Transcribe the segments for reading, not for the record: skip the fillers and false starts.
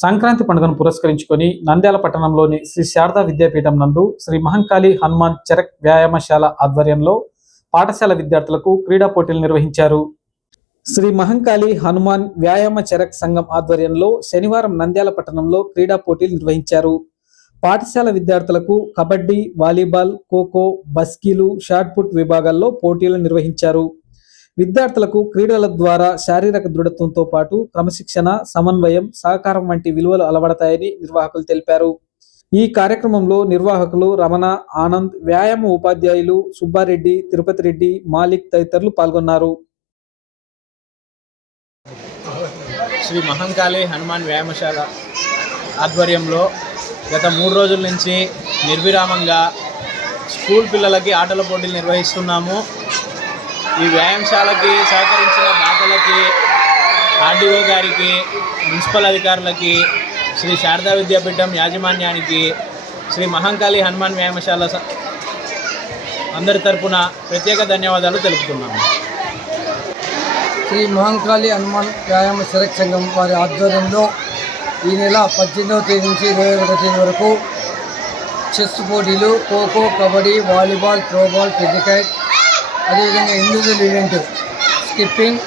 సంక్రాంతి పండుగను పురస్కరించుకొని నంద్యాల పట్టణంలోని శ్రీ శారదా విద్యాపీఠం నందు శ్రీ మహంకాళి హనుమాన్ చరక్ వ్యాయామశాల ఆధ్వర్యంలో పాఠశాల విద్యార్థులకు క్రీడా పోటీలు నిర్వహించారు. శ్రీ మహంకాళి హనుమాన్ వ్యాయామ చరక్ సంఘం ఆధ్వర్యంలో శనివారం నంద్యాల పట్టణంలో క్రీడా పోటీలు నిర్వహించారు. పాఠశాల విద్యార్థులకు కబడ్డీ, వాలీబాల్, ఖోఖో, బస్కీలు, షాట్ పుట్ విభాగాల్లో పోటీలు నిర్వహించారు. విద్యార్థులకు క్రీడల ద్వారా శారీరక దృఢత్వంతో పాటు క్రమశిక్షణ, సమన్వయం, సహకారం వంటి విలువలు అలవడతాయని నిర్వాహకులు తెలిపారు. ఈ కార్యక్రమంలో నిర్వాహకులు రమణ, ఆనంద్, వ్యాయామ ఉపాధ్యాయులు సుబ్బారెడ్డి, తిరుపతి రెడ్డి, మాలిక్ తదితరులు పాల్గొన్నారు. శ్రీ మహంకాళి హనుమాన్ వ్యాయామశాల ఆధ్వర్యంలో గత 3 రోజుల నుంచి నిర్విరామంగా స్కూల్ పిల్లలకి ఆటల పోటీలు నిర్వహిస్తున్నాము. ఈ వ్యాయామశాలకి సహకరించిన దాతలకి, ఆర్డీఓ గారికి, మున్సిపల్ అధికారులకి, శ్రీ శారదా విద్యాపీఠం యాజమాన్యానికి, శ్రీ మహంకాళి హనుమాన్ వ్యాయామశాల అందరి తరపున ప్రత్యేక ధన్యవాదాలు తెలుపుతున్నాము. శ్రీ మహంకాళి హనుమాన్ వ్యాయామ చరక్ సంఘం వారి ఆధ్వర్యంలో ఈ నెల 18వ తేదీ నుంచి 21వ తేదీ వరకు చెస్ పోటీలు, kho kho, kabaddi, volleyball, throwball, cricket, అదేవిధంగా ఇండివిజువల్ ఈవెంట్ స్కిప్పింగ్,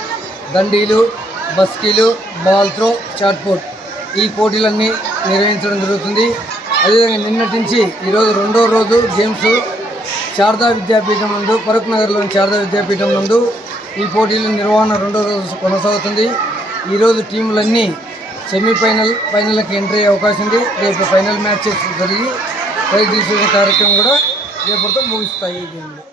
దండీలు, బస్కీలు, బాల్ త్రో, షాట్ పుట్ ఈ పోటీలన్నీ నిర్వహించడం జరుగుతుంది. అదేవిధంగా నిన్నటి నుంచి ఈరోజు 2వ రోజు గేమ్స్ శారదా విద్యాపీఠం నందు, ఫరూక్ నగర్లోని శారదా విద్యాపీఠం నందు ఈ పోటీల నిర్వహణ 2వ రోజు కొనసాగుతుంది. ఈరోజు టీములన్నీ ఫైనల్కి ఎంట్రీ అయ్యే అవకాశం ఉంది. రేపు ఫైనల్ మ్యాచెస్ జరిగి ప్రైజ్ డిస్ట్రిబ్యూషన్ కార్యక్రమం కూడా రేపటితో ముగిస్తాయి ఈ గేమ్లో.